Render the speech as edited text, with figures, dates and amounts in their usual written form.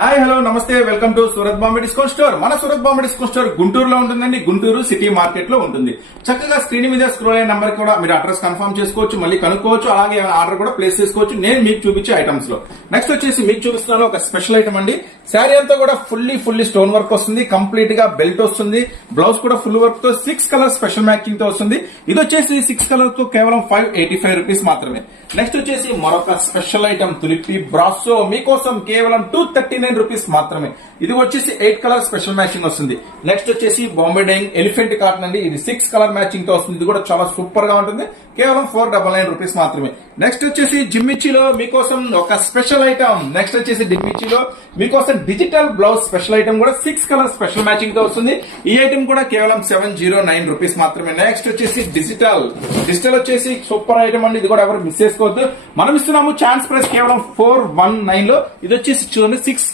Hi hello నమస్తే welcome to Surat Bombay discount store. మన Surat Bombay discount store గుంటూరులో ఉంటుందండి. గుంటూరు సిటీ మార్కెట్ లో ఉంటుంది. చక్కగా స్క్రీన్ మీద స్క్రోల్ అయిన నంబర్ కూడా మీరు అడ్రస్ కన్ఫర్మ్ చేసుకోవచ్చు, మళ్ళీ కనుక్కోవచ్చు, అలాగే ఆర్డర్ కూడా ప్లేస్ చేసుకోవచ్చు నేను మీకు చూపించే ఐటమ్స్ లో. నెక్స్ట్ వచ్చేసి మీకు చూపిస్తున్నాను ఒక స్పెషల్ ఐటమ్ అండి. శారీ అంతా కూడా ఫుల్లీ స్టోన్ వర్క్ వస్తుంది, కంప్లీట్ గా బెల్ట్ వస్తుంది, బ్లౌజ్ కూడా ఫుల్ వర్క్ తో 6 కలర్ స్పెషల్ మ్యాచింగ్ తో వస్తుంది. ఇది వచ్చేసి 6 కలర్ తో కేవలం 585 రూపీస్ మాత్రమే. నెక్స్ట్ వచ్చేసి మరొక స్పెషల్ ఐటమ్ తులిపి బ్రాసో మీకోసం కేవలం 239 రూపీస్ మాత్రమే. ఇది వచ్చేసి 8 కలర్ స్పెషల్ మ్యాచింగ్ వస్తుంది. నెక్స్ట్ వచ్చేసి బాంబే డైయింగ్ ఎలిఫెంట్ కాటన్ అండి. ఇది 6 కలర్ మ్యాచింగ్ తో వస్తుంది. ఇది కూడా చాలా సూపర్ గా ఉంటుంది, కేవలం 499 రూపీస్ మాత్రమే. నెక్స్ట్ వచ్చేసి జిమ్మిచ్చిలో మీకోసం ఒక స్పెషల్ ఐటమ్. నెక్స్ట్ వచ్చేసి జిమ్మిచ్చిలో మీకోసం డిజిటల్ బ్లౌజ్ స్పెషల్ ఐటమ్ కూడా 6 కలర్ స్పెషల్ మ్యాచింగ్ తో వస్తుంది. ఈ ఐటమ్ కూడా కేవలం 709 రూపీస్ మాత్రమే. నెక్స్ట్ వచ్చేసి డిజిటల్ వచ్చేసి సూపర్ ఐటమ్ అండి. ఇది కూడా ఎవరు మిస్ చేసుకోవద్దు. మనం ఇస్తున్నాము ఛాన్స్ ప్రైస్ కేవలం 419 లో. ఇది వచ్చేసి చూడండి 6